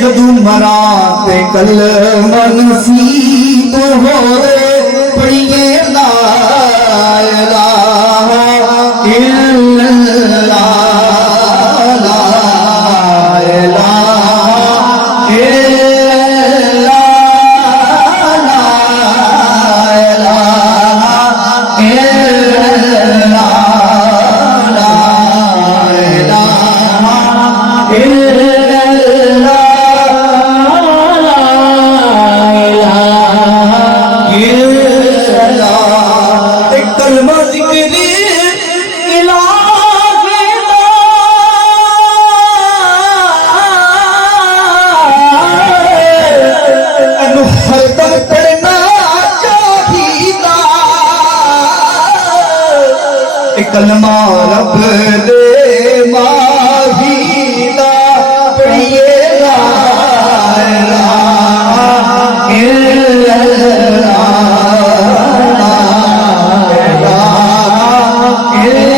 जदू मरा ते कलमा नसीब होवे पढ़िए ला इलाहा इल्लल्लाह ला इलाहा इल्लल्लाह ला इलाहा इल्लल्लाह ला इलाहा इल्लल्लाह कलमा जिक्र इलाही दा अनु हरदम पढ़ना चाहिदा कलमा रब दे माही दा पढ़िए ला इलाहा इल्लल्लाह ला इलाहा